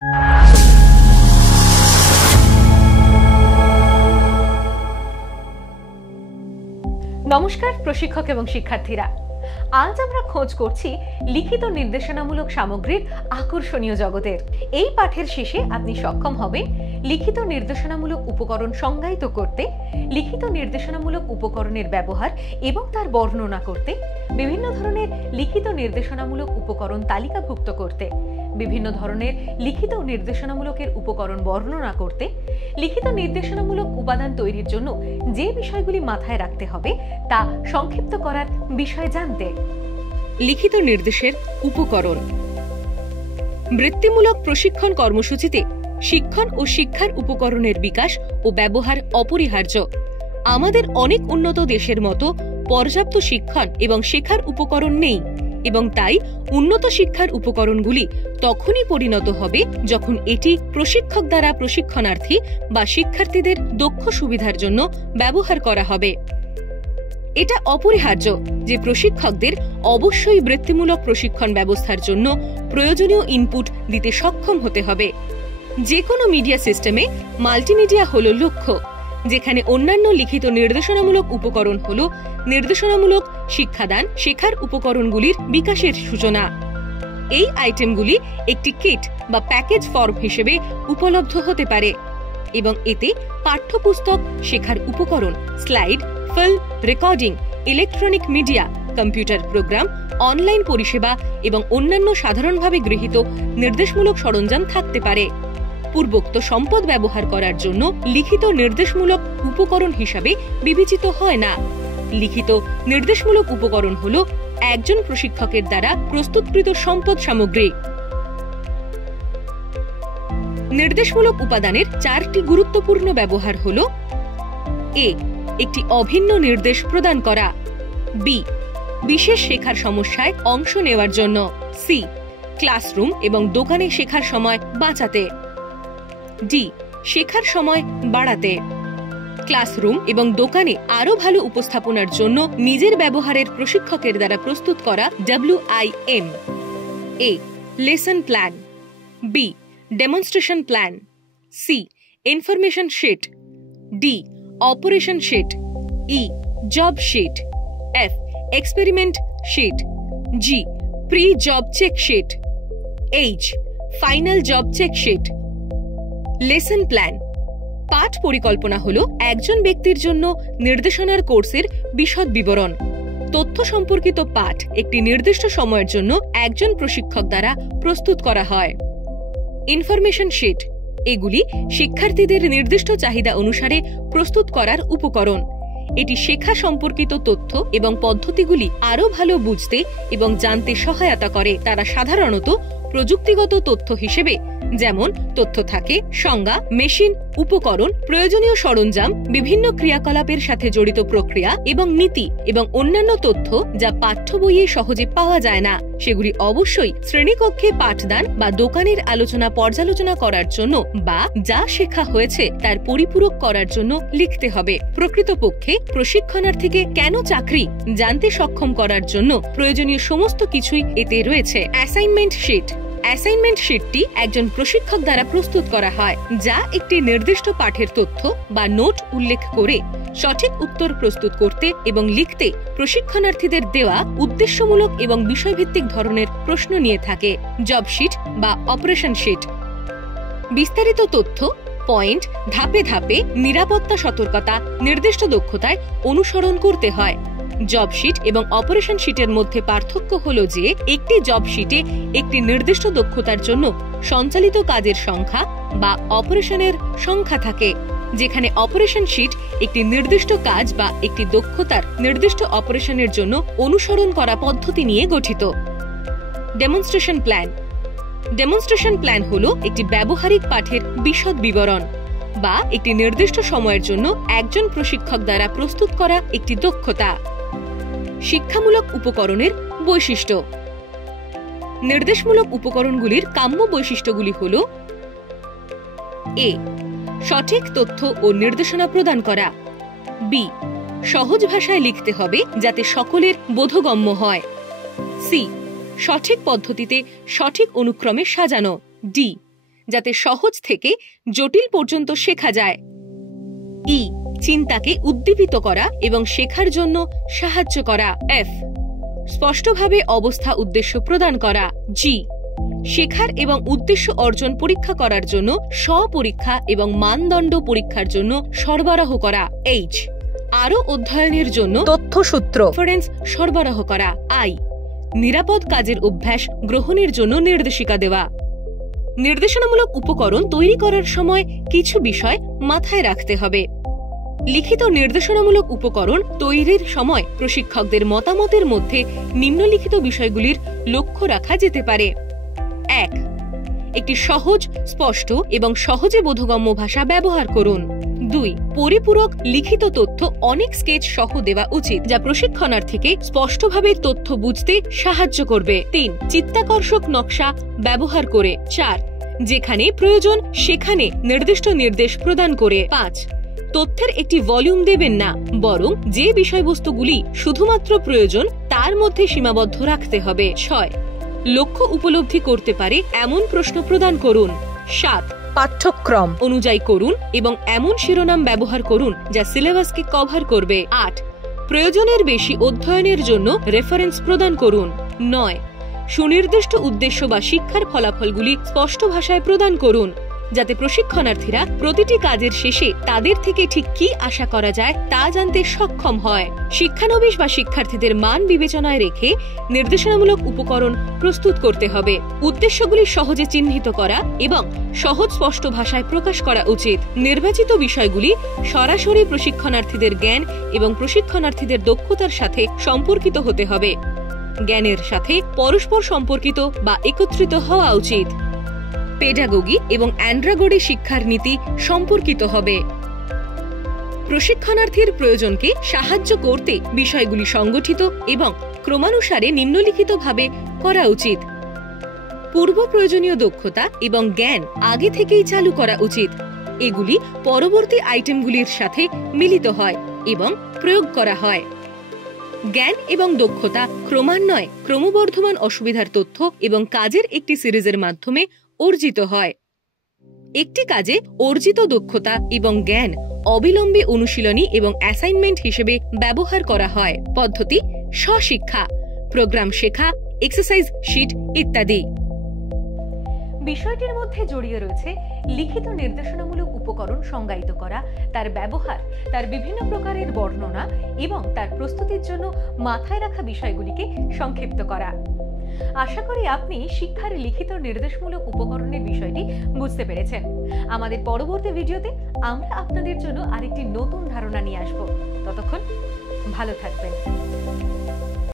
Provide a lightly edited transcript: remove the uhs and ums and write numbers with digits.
নমস্কার প্রশিক্ষক এবং শিক্ষার্থীরা, আজ আমরা খোঁজ করছি লিখিত নির্দেশনামূলক সামগ্রীর আকর্ষণীয় জগতের। এই পাঠের শেষে আপনি সক্ষম হবেন লিখিত নির্দেশনামূলক উপকরণ সংজ্ঞায়িত করতে, লিখিত নির্দেশনামূলক উপকরণের ব্যবহার এবং তার বর্ণনা করতে, বিভিন্ন ধরনের লিখিত নির্দেশনামূলক উপকরণ তালিকাভুক্ত করতে, বিভিন্ন ধরনের লিখিত নির্দেশনামূলকের উপকরণ বর্ণনা করতে, লিখিত নির্দেশনামূলক উপাদান তৈরির জন্য যে বিষয়গুলি মাথায় রাখতে হবে তা সংক্ষিপ্ত করার বিষয় জানতে। লিখিত নির্দেশের উপকরণ। বৃত্তিমূলক প্রশিক্ষণ কর্মসূচিতে শিক্ষণ ও শিক্ষার উপকরণের বিকাশ ও ব্যবহার অপরিহার্য। আমাদের অনেক উন্নত দেশের মতো পর্যাপ্ত শিক্ষণ এবং শেখার উপকরণ নেই, এবং তাই উন্নত শিক্ষার উপকরণগুলি তখনই পরিণত হবে যখন এটি প্রশিক্ষক দ্বারা প্রশিক্ষণার্থী বা শিক্ষার্থীদের দক্ষ সুবিধার জন্য ব্যবহার করা হবে। এটা অপরিহার্য যে প্রশিক্ষকদের অবশ্যই বৃত্তিমূলক প্রশিক্ষণ ব্যবস্থার জন্য প্রয়োজনীয় ইনপুট দিতে সক্ষম হতে হবে। যে কোনো মিডিয়া সিস্টেমে মাল্টিমিডিয়া হল লক্ষ্য, যেখানে অন্যান্য লিখিত নির্দেশনামূলক উপকরণ হল নির্দেশনামূলক শিক্ষাদান শেখার উপকরণগুলির বিকাশের সূচনা। এই আইটেমগুলি একটি কিট বা প্যাকেজ ফর্ম হিসেবে উপলব্ধ হতে পারে এবং এতে পাঠ্যপুস্তক, শেখার উপকরণ, slide, film, recording, electronic media, computer program, online পরিষেবা এবং অন্যান্য সাধারণভাবে গৃহীত নির্দেশমূলক সরঞ্জাম থাকতে পারে। পূর্বোক্ত সম্পদ ব্যবহার করার জন্য লিখিত নির্দেশমূলক উপকরণ হিসাবে বিবেচিত হয় না। লিখিত নির্দেশমূলক উপকরণ হল একজন প্রশিক্ষকের দ্বারা প্রস্তুতকৃত সম্পদ সামগ্রী। নির্দেশমূলক উপাদানের 4টি গুরুত্বপূর্ণ ব্যবহার হল: এ, একটি অভিন্ন নির্দেশ প্রদান করা। বি, বিশেষ শেখার সমস্যায় অংশ নেওয়ার জন্য। সি, ক্লাসরুম এবং দোকানে শেখার সময় বাঁচাতে। ডি, শেখার সময় বাড়াতে। ক্লাসরুম এবং দোকানে আরও ভালো উপস্থাপনার জন্য নিজের ব্যবহারের প্রশিক্ষকের দ্বারা প্রস্তুত করা WIM। A, lesson plan. B, demonstration plan. C, information sheet. D, operation sheet. E, job sheet. F, experiment sheet. G, pre job check sheet. H, final job check sheet. Lesson plan. পাঠ পরিকল্পনা হল একজন ব্যক্তির জন্য নির্দেশনার কোর্সের বিশদ বিবরণ। তথ্য সম্পর্কিত পাঠ একটি নির্দিষ্ট সময়ের জন্য একজন প্রশিক্ষক দ্বারা প্রস্তুত করা হয়। ইনফরমেশন শিট, এগুলি শিক্ষার্থীদের নির্দিষ্ট চাহিদা অনুসারে প্রস্তুত করার উপকরণ। এটি শেখা সম্পর্কিত তথ্য এবং পদ্ধতিগুলি আরও ভালো বুঝতে এবং জানতে সহায়তা করে। তারা সাধারণত প্রযুক্তিগত তথ্য হিসেবে, যেমন তথ্য থাকে, সংজ্ঞা, মেশিন, উপকরণ, প্রয়োজনীয় সরঞ্জাম, বিভিন্ন ক্রিয়াকলাপের সাথে জড়িত প্রক্রিয়া এবং নীতি এবং অন্যান্য তথ্য যা পাঠ্য বইয়ে সহজে পাওয়া যায় না। সেগুলি অবশ্যই শ্রেণীকক্ষে পাঠদান বা দোকানের আলোচনা পর্যালোচনা করার জন্য বা যা শেখা হয়েছে তার পরিপূরক করার জন্য লিখতে হবে। প্রকৃতপক্ষে প্রশিক্ষণার্থীকে কেন চাকরি জানতে সক্ষম করার জন্য প্রয়োজনীয় সমস্ত কিছুই এতে রয়েছে। Assignment sheet. অ্যাসাইনমেন্ট শিটটি একজন প্রশিক্ষক দ্বারা প্রস্তুত করা হয়, যা একটি নির্দিষ্ট পাঠের তথ্য বা নোট উল্লেখ করে সঠিক উত্তর প্রস্তুত করতে এবং লিখতে প্রশিক্ষণার্থীদের দেওয়া উদ্দেশ্যমূলক এবং বিষয়ভিত্তিক ধরনের প্রশ্ন নিয়ে থাকে। জব শিট বা অপারেশন শিট। বিস্তারিত তথ্য, পয়েন্ট, ধাপে ধাপে নিরাপত্তা সতর্কতা, নির্দিষ্ট দক্ষতায় অনুসরণ করতে হয়। জব শিট এবং অপারেশন শিটের মধ্যে পার্থক্য হল যে একটি জব শিটে একটি নির্দিষ্ট দক্ষতার জন্য সঞ্চালিত কাজের সংখ্যা বা অপারেশনের সংখ্যা থাকে, যেখানে অপারেশন শিট একটি নির্দিষ্ট কাজ বা একটি দক্ষতার নির্দিষ্ট অপারেশনের জন্য অনুসরণ করা পদ্ধতি নিয়ে গঠিত। Demonstration plan. ডেমনস্ট্রেশন প্ল্যান হল একটি ব্যবহারিক পাঠের বিশদ বিবরণ বা একটি নির্দিষ্ট সময়ের জন্য একজন প্রশিক্ষক দ্বারা প্রস্তুত করা একটি দক্ষতা। শিক্ষামূলক উপকরণের বৈশিষ্ট্য। নির্দেশমূলক উপকরণগুলির কাম্য বৈশিষ্ট্যগুলি হল: এ, সঠিক তথ্য ও নির্দেশনা প্রদান করা। বি, সহজ ভাষায় লিখতে হবে যাতে সকলের বোধগম্য হয়। সি, সঠিক পদ্ধতিতে সঠিক অনুক্রমে সাজানো। ডি, যাতে সহজ থেকে জটিল পর্যন্ত শেখা যায়। ই, চিন্তাকে উদ্দীপিত করা এবং শেখার জন্য সাহায্য করা। এফ, স্পষ্টভাবে অবস্থা উদ্দেশ্য প্রদান করা। জি, শেখার এবং উদ্দেশ্য অর্জন পরীক্ষা করার জন্য স্ব-পরীক্ষা এবং মানদণ্ড পরীক্ষার জন্য সরবরাহ করা। এইচ, আরও অধ্যয়নের জন্য তথ্যসূত্র রেফারেন্স সরবরাহ করা। আই, নিরাপদ কাজের অভ্যাস গ্রহণের জন্য নির্দেশিকা দেওয়া। নির্দেশনামূলক উপকরণ তৈরি করার সময় কিছু বিষয় মাথায় রাখতে হবে। লিখিত নির্দেশনামূলক উপকরণ তৈরির সময় প্রশিক্ষকদের মতামতের মধ্যে নিম্নলিখিত বিষয়গুলির লক্ষ্য রাখা যেতে পারে। 1. একটি সহজ, স্পষ্ট এবং সহজে বোধগম্য ভাষা ব্যবহার করুন। 2. পরিপূরক লিখিত তথ্য অনেক স্কেচ সহ দেওয়া উচিত, যা প্রশিক্ষণার্থীকে স্পষ্টভাবে তথ্য বুঝতে সাহায্য করবে। 3. চিত্তাকর্ষক নকশা ব্যবহার করে। 4. যেখানে প্রয়োজন সেখানে নির্দিষ্ট নির্দেশ প্রদান করে। 5. তথ্যের একটি ভলিউম দেবেন না, বরং যে বিষয়বস্তুগুলি শুধুমাত্র প্রয়োজন তার মধ্যে সীমাবদ্ধ রাখতে হবে। 6. লক্ষ্য উপলব্ধি করতে পারে এমন প্রশ্ন প্রদান করুন। 7. পাঠ্যক্রম অনুযায়ী করুন এবং এমন শিরোনাম ব্যবহার করুন যা সিলেবাসকে কভার করবে। 8. প্রয়োজনের বেশি অধ্যয়নের জন্য রেফারেন্স প্রদান করুন। 9. সুনির্দিষ্ট উদ্দেশ্য বা শিক্ষার ফলাফলগুলি স্পষ্ট ভাষায় প্রদান করুন, যাতে প্রশিক্ষণার্থীরা প্রতিটি কাজের শেষে তাদের থেকে ঠিক কি আশা করা যায় তা জানতে সক্ষম হয়। শিক্ষানবিশ বা শিক্ষার্থীদের মান বিবেচনায় রেখে নির্দেশনামূলক উপকরণ প্রস্তুত করতে হবে। উদ্দেশ্যগুলি সহজে চিহ্নিত করা এবং সহজ স্পষ্ট ভাষায় প্রকাশ করা উচিত। নির্বাচিত বিষয়গুলি সরাসরি প্রশিক্ষণার্থীদের জ্ঞান এবং প্রশিক্ষণার্থীদের দক্ষতার সাথে সম্পর্কিত হতে হবে। জ্ঞানের সাথে পরস্পর সম্পর্কিত বা একত্রিত হওয়া উচিত। পেডাগোগি এবং অ্যান্ড্রাগোডি শিক্ষার নীতি সম্পর্কিত হবে। প্রশিক্ষণার্থীর প্রয়োজনকে সাহায্য করতে বিষয়গুলি সংগঠিত এবং ক্রমানুসারে নিম্নলিখিতভাবে করা উচিত। পূর্ব প্রয়োজনীয় দক্ষতা এবং জ্ঞান আগে থেকেই চালু করা উচিত। এগুলি পরবর্তী আইটেমগুলির সাথে মিলিত হয় এবং প্রয়োগ করা হয়। জ্ঞান এবং দক্ষতা ক্রমান্বয়ে ক্রমবর্ধমান অসুবিধার তথ্য এবং কাজের একটি সিরিজের মাধ্যমে অর্জিত হয়। একটি কাজে অর্জিত দক্ষতা এবং জ্ঞান অবিলম্বে অনুশীলনী এবং অ্যাসাইনমেন্ট হিসেবে ব্যবহার করা হয়। পদ্ধতি: স্ব-শিক্ষা, প্রোগ্রাম শেখা, এক্সারসাইজ শিট ইত্যাদি। বিষয়টির মধ্যে জড়িয়ে রয়েছে লিখিত নির্দেশনামূলক উপকরণ সংজ্ঞায়িত করা, তার ব্যবহার, তার বিভিন্ন প্রকারের বর্ণনা এবং তার প্রস্তুতির জন্য মাথায় রাখা বিষয়গুলিকে সংক্ষিপ্ত করা। আশা করি আপনি শিক্ষার লিখিত নির্দেশমূলক উপকরণের বিষয়টি বুঝতে পেরেছেন। আমাদের পরবর্তী ভিডিওতে আমরা আপনাদের জন্য আরেকটি নতুন ধারণা নিয়ে আসব। ততক্ষণ ভালো থাকবেন।